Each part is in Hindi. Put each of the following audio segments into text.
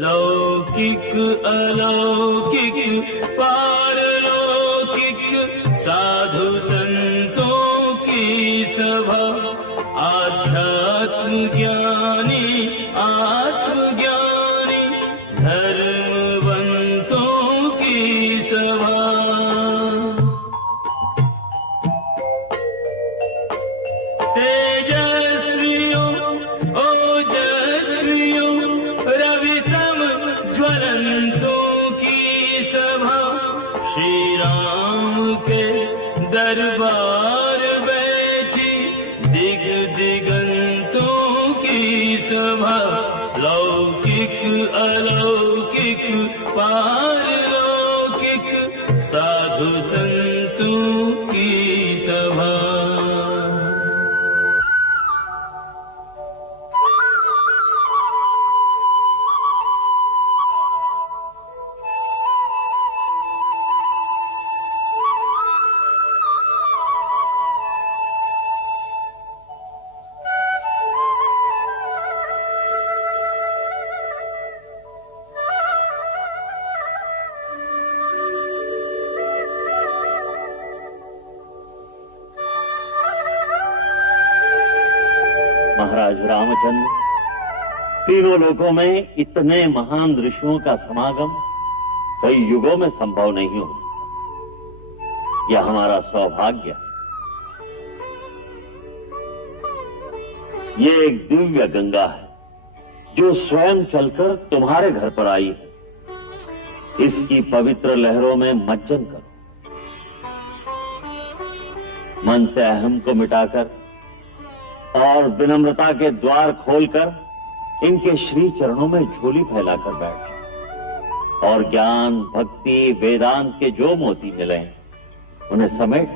लौकिक अलौकिक पारलौकिक साधु संतों की सभा, आध्यात्म ज्ञानी आत्मज्ञानी धर्मवंतों की सभा। तेजस्वियों ओजस्वियों रवि सम ज्वलंतों की सभा, श्री राम के दरबार बैठी दिग दिगंतों की सभा, लौकिक अलौकिक पारलौकिक साधु संतों की सभा। महाराज रामचंद्र, तीनों लोकों में इतने महान ऋषियों का समागम कई युगों में संभव नहीं हो सकता। यह हमारा सौभाग्य है। ये एक दिव्य गंगा है जो स्वयं चलकर तुम्हारे घर पर आई है। इसकी पवित्र लहरों में मज्जन करो। मन से अहम को मिटाकर और विनम्रता के द्वार खोलकर इनके श्री चरणों में झोली फैलाकर बैठ, और ज्ञान भक्ति वेदांत के जो मोती मिले उन्हें समेट।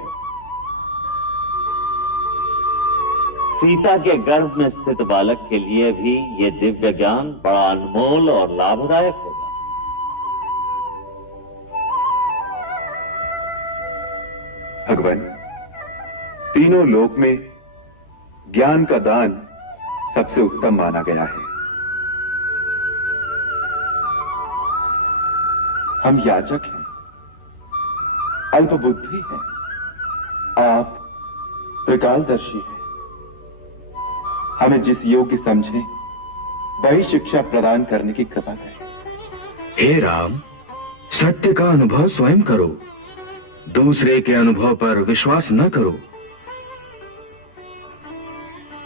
सीता के गर्भ में स्थित बालक के लिए भी ये दिव्य ज्ञान बड़ा अनमोल और लाभदायक होगा। भगवान, तीनों लोक में ज्ञान का दान सबसे उत्तम माना गया है। हम याचक हैं, अल्पबुद्धि हैं, आप त्रिकालदर्शी हैं। हमें जिस योग्य समझें वही शिक्षा प्रदान करने की कृपा करें। हे राम, सत्य का अनुभव स्वयं करो, दूसरे के अनुभव पर विश्वास न करो।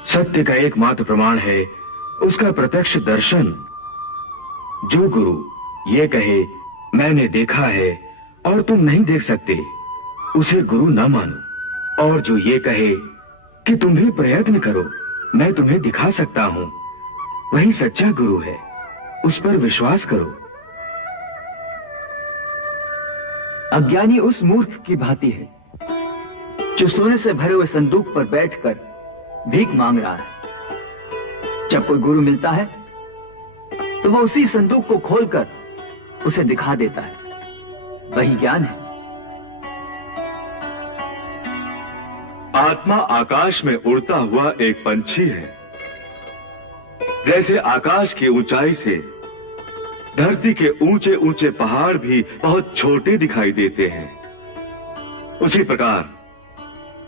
सत्य का एकमात्र प्रमाण है उसका प्रत्यक्ष दर्शन। जो गुरु ये कहे मैंने देखा है और तुम नहीं देख सकते, उसे गुरु न मानो। और जो ये कहे कि तुम भी प्रयत्न करो, मैं तुम्हें दिखा सकता हूं, वही सच्चा गुरु है, उस पर विश्वास करो। अज्ञानी उस मूर्ख की भांति है जो सोने से भरे हुए संदूक पर बैठकर भीख मांग रहा है। जब कोई गुरु मिलता है तो वह उसी संदूक को खोलकर उसे दिखा देता है। वही ज्ञान है। आत्मा आकाश में उड़ता हुआ एक पंछी है। जैसे आकाश की ऊंचाई से धरती के ऊंचे ऊंचे पहाड़ भी बहुत छोटे दिखाई देते हैं, उसी प्रकार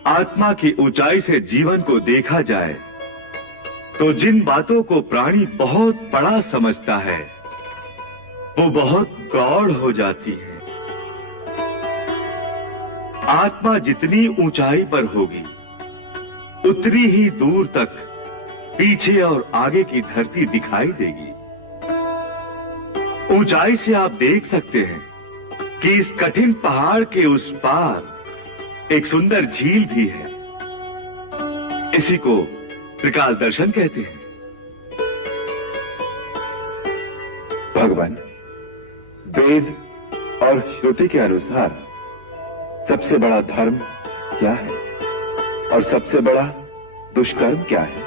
आत्मा की ऊंचाई से जीवन को देखा जाए तो जिन बातों को प्राणी बहुत बड़ा समझता है वो बहुत गौड़ हो जाती है। आत्मा जितनी ऊंचाई पर होगी उतनी ही दूर तक पीछे और आगे की धरती दिखाई देगी। ऊंचाई से आप देख सकते हैं कि इस कठिन पहाड़ के उस पार एक सुंदर झील भी है। इसी को त्रिकाल दर्शन कहते हैं। भगवान, वेद और श्रुति के अनुसार सबसे बड़ा धर्म क्या है और सबसे बड़ा दुष्कर्म क्या है?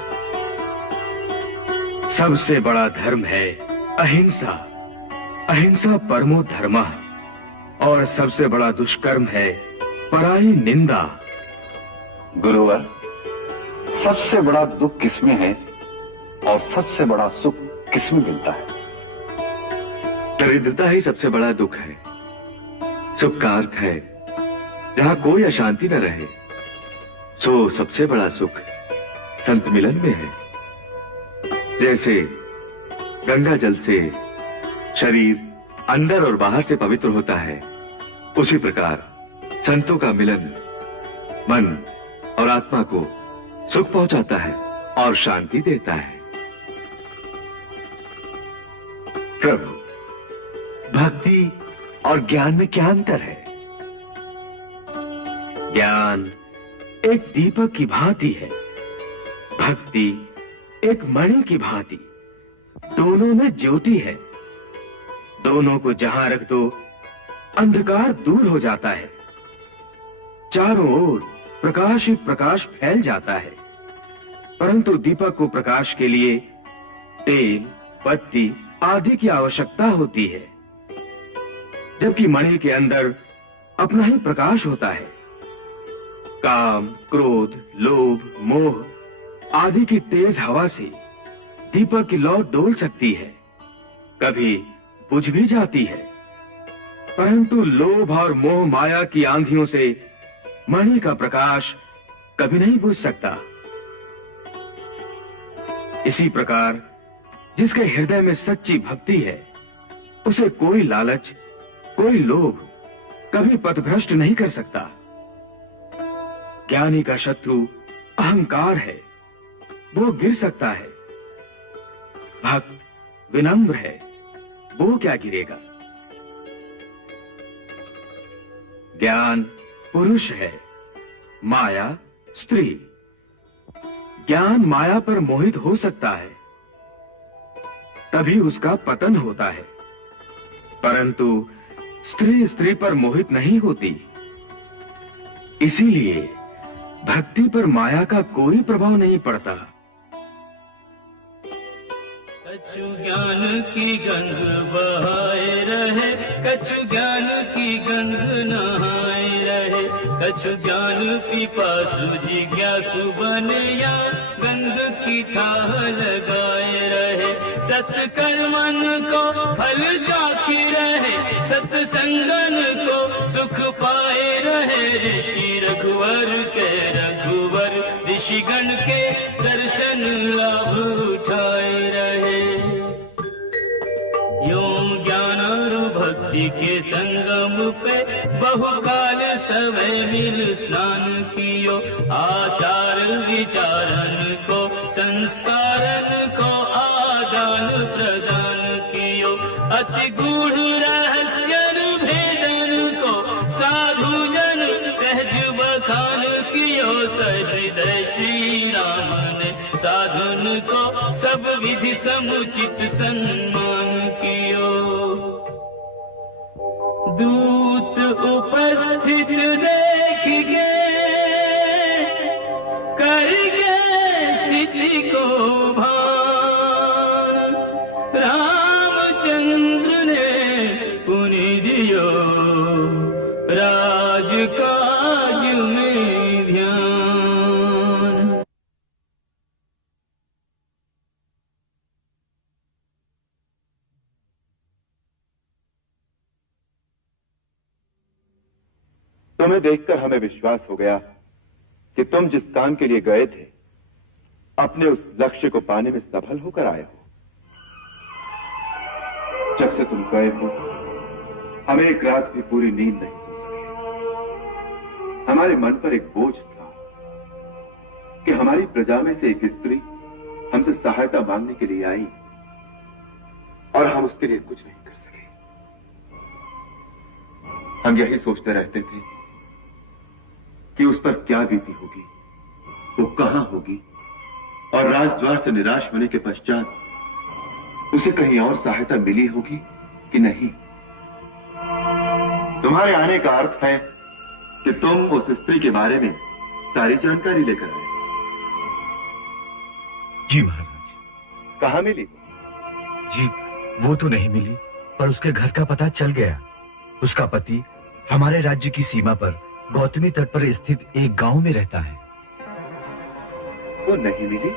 सबसे बड़ा धर्म है अहिंसा। अहिंसा परमो धर्मः। और सबसे बड़ा दुष्कर्म है पराई निंदा। गुरुवर, सबसे बड़ा दुख किसमें है और सबसे बड़ा सुख किसमें मिलता है? दरिद्रता ही सबसे बड़ा दुख है। सुख का अर्थ है जहां कोई अशांति न रहे। सो सबसे बड़ा सुख संत मिलन में है। जैसे गंगा जल से शरीर अंदर और बाहर से पवित्र होता है, उसी प्रकार संतों का मिलन मन और आत्मा को सुख पहुंचाता है और शांति देता है। प्रभु, भक्ति और ज्ञान में क्या अंतर है? ज्ञान एक दीपक की भांति है, भक्ति एक मणि की भांति। दोनों में ज्योति है। दोनों को जहां रख दो अंधकार दूर हो जाता है। चारों ओर प्रकाश ही प्रकाश फैल जाता है। परंतु दीपक को प्रकाश के लिए तेल, बत्ती आदि की आवश्यकता होती है, जबकि मणि के अंदर अपना ही प्रकाश होता है। काम, क्रोध, लोभ, मोह आदि की तेज हवा से दीपक की लौ डोल सकती है, कभी बुझ भी जाती है। परंतु लोभ और मोह माया की आंधियों से मणि का प्रकाश कभी नहीं बुझ सकता। इसी प्रकार जिसके हृदय में सच्ची भक्ति है, उसे कोई लालच, कोई लोभ कभी पथभ्रष्ट नहीं कर सकता। ज्ञानी का शत्रु अहंकार है, वो गिर सकता है। भक्त विनम्र है, वो क्या गिरेगा। ज्ञान पुरुष है, माया स्त्री। ज्ञान माया पर मोहित हो सकता है, तभी उसका पतन होता है। परंतु स्त्री स्त्री पर मोहित नहीं होती। इसीलिए भक्ति पर माया का कोई प्रभाव नहीं पड़ता। कछु ज्ञान की गंग बहाए रहे, कछु ज्ञान की गंग नहाए रहे। कछु ज्ञान पिपासु जिज्ञासु बने या गंग की थाह लगाए रहे। सत्कर्मन को फल जाखी रहे, सत्संगन को सुख पाए रहे। ऋषि रघुवर के रघुवर, ऋषिगण के दर्शन लाभ उठाए रहे। यों ज्ञान और भक्ति के संगम पे बहुकाल सवै मिल स्नान कियो। आचार विचारन को संस्कारन को आदान प्रदान कियो। अति गूढ़ रहस्य भेदन को साधु जन सहज बखान कियो। सहृदय श्री राम ने साधुन को सब विधि समुचित सम्मान कियो। दूत उपस्थित देख के कर गए स्थिति को भान। रामचंद्र ने पुनि दियो राजकाज में ध्यान। तुम्हें देखकर हमें विश्वास हो गया कि तुम जिस काम के लिए गए थे, अपने उस लक्ष्य को पाने में सफल होकर आए हो। जब से तुम गए हो, हमें एक रात भी पूरी नींद नहीं सो सके। हमारे मन पर एक बोझ था कि हमारी प्रजा में से एक स्त्री हमसे सहायता मांगने के लिए आई और हम उसके लिए कुछ नहीं कर सके। हम यही सोचते रहते थे कि उस पर क्या बीती होगी, वो कहां होगी, और राजद्वार से निराश होने के पश्चात उसे कहीं और सहायता मिली होगी कि नहीं। तुम्हारे आने का अर्थ है कि तुम उस स्त्री के बारे में सारी जानकारी लेकर आए। जी महाराज। कहां मिली? जी वो तो नहीं मिली, पर उसके घर का पता चल गया। उसका पति हमारे राज्य की सीमा पर गौतमी तट पर स्थित एक गांव में रहता है। वो नहीं मिली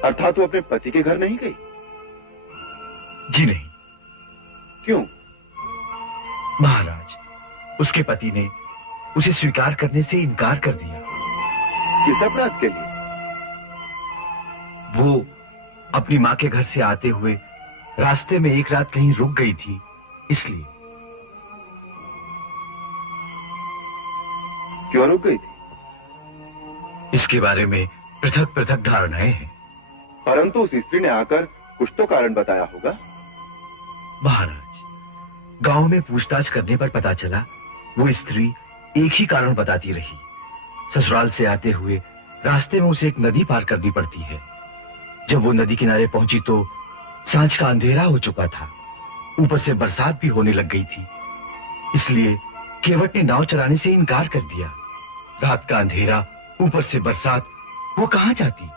अर्थात वो अपने पति के घर नहीं गई? जी नहीं, क्यों? महाराज, उसके पति ने उसे स्वीकार करने से इनकार कर दिया। किस अपराध के लिए? वो अपनी मां के घर से आते हुए रास्ते में एक रात कहीं रुक गई थी, इसलिए। क्यों रुक गई थी? इसके बारे में पृथक पृथक धारणाएं हैं। परंतु उस स्त्री ने आकर कुछ तो कारण बताया होगा। महाराज, गांव में पूछताछ करने पर पता चला वो स्त्री एक ही कारण बताती रही। ससुराल से आते हुए रास्ते में उसे एक नदी पार करनी पड़ती है। जब वो नदी किनारे पहुंची तो सांझ का अंधेरा हो चुका था, ऊपर से बरसात भी होने लग गई थी, इसलिए केवट ने नाव चलाने से इनकार कर दिया। रात का अंधेरा, ऊपर से बरसात, वो कहां जाती।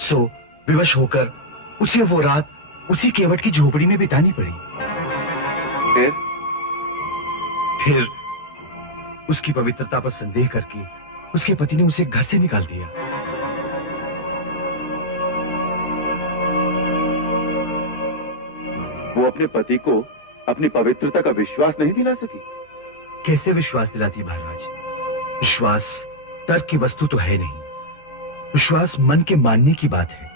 सो विवश होकर उसे वो रात उसी केवट की झोपड़ी में बितानी पड़ी। फिर उसकी पवित्रता पर संदेह करके उसके पति ने उसे घर से निकाल दिया। वो अपने पति को अपनी पवित्रता का विश्वास नहीं दिला सकी। कैसे विश्वास दिलाती महाराज? विश्वास तर्क की वस्तु तो है नहीं। विश्वास मन के मानने की बात है।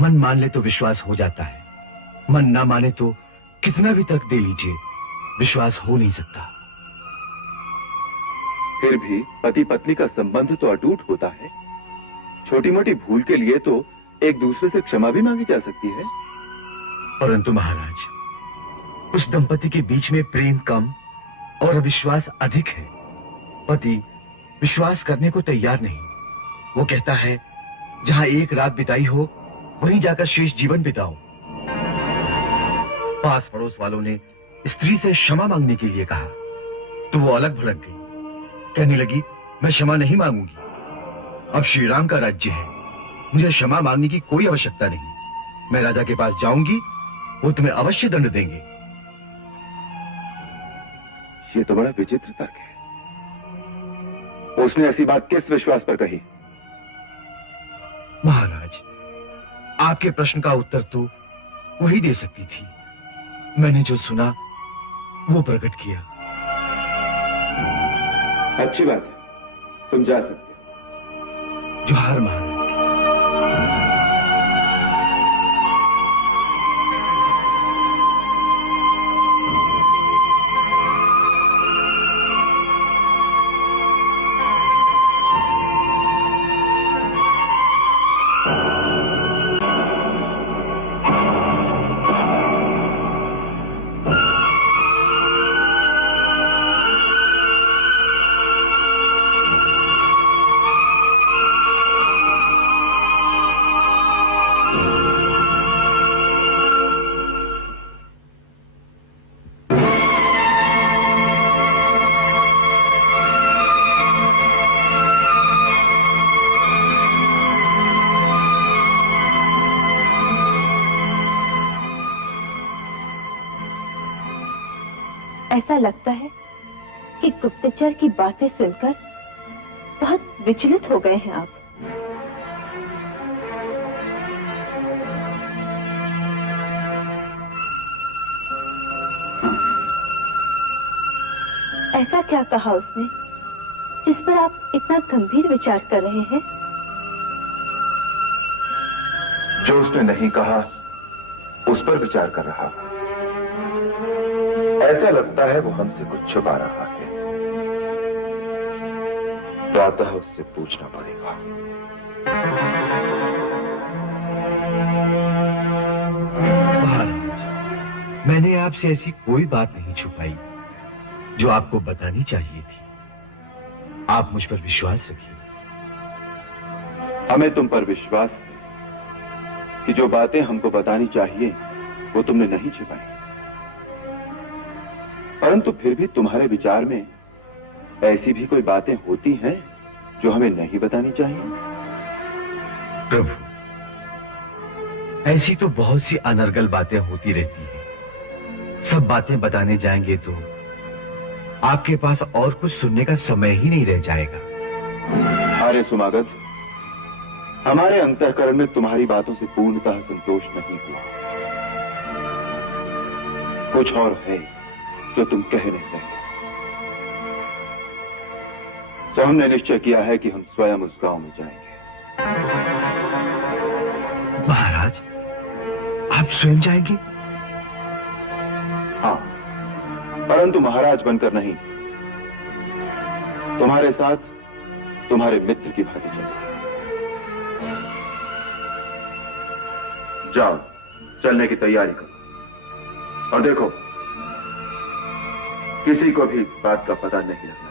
मन मान ले तो विश्वास हो जाता है, मन ना माने तो कितना भी तर्क दे लीजिए, विश्वास हो नहीं सकता। फिर भी पति पत्नी का संबंध तो अटूट होता है। छोटी मोटी भूल के लिए तो एक दूसरे से क्षमा भी मांगी जा सकती है। परंतु महाराज, उस दंपति के बीच में प्रेम कम और अविश्वास अधिक है। पति विश्वास करने को तैयार नहीं। वो कहता है जहां एक रात बिताई हो वहीं जाकर शेष जीवन बिताओ। पास पड़ोस वालों ने स्त्री से क्षमा मांगने के लिए कहा तो वो अलग भड़क गई। कहने लगी, मैं क्षमा नहीं मांगूंगी, अब श्री राम का राज्य है, मुझे क्षमा मांगने की कोई आवश्यकता नहीं। मैं राजा के पास जाऊंगी, वो तुम्हें अवश्य दंड देंगे। ये तो बड़ा विचित्र तर्क है। उसने ऐसी बात किस विश्वास पर कही? महाराज, आपके प्रश्न का उत्तर तो वही दे सकती थी। मैंने जो सुना वो प्रकट किया। अच्छी बात है, तुम जा सकते हो। जोहार महाराज की। ऐसा लगता है कि गुप्तचर की बातें सुनकर बहुत विचलित हो गए हैं आप। ऐसा क्या कहा उसने जिस पर आप इतना गंभीर विचार कर रहे हैं? जो उसने नहीं कहा उस पर विचार कर रहा हूं। ऐसा लगता है वो हमसे कुछ छुपा रहा है, तो अतः उससे पूछना पड़ेगा। महाराज, मैंने आपसे ऐसी कोई बात नहीं छुपाई जो आपको बतानी चाहिए थी। आप मुझ पर विश्वास रखिए। हमें तुम पर विश्वास है कि जो बातें हमको बतानी चाहिए वो तुमने नहीं छिपाई, परंतु फिर भी तुम्हारे विचार में ऐसी भी कोई बातें होती हैं जो हमें नहीं बतानी चाहिए। प्रभु, ऐसी तो बहुत सी अनर्गल बातें होती रहती हैं। सब बातें बताने जाएंगे तो आपके पास और कुछ सुनने का समय ही नहीं रह जाएगा। अरे सुमागध, हमारे अंतःकरण में तुम्हारी बातों से पूर्णतः संतोष नहीं हुआ। कुछ और है जो तुम कह नहीं रहे। तो हमने निश्चय किया है कि हम स्वयं उस गांव में जाएंगे। महाराज, आप स्वयं जाएंगे? हाँ, परंतु महाराज बनकर नहीं, तुम्हारे साथ तुम्हारे मित्र की भांति चलेंगे। जाओ, चलने की तैयारी करो और देखो किसी को भी इस बात का पता नहीं लगना।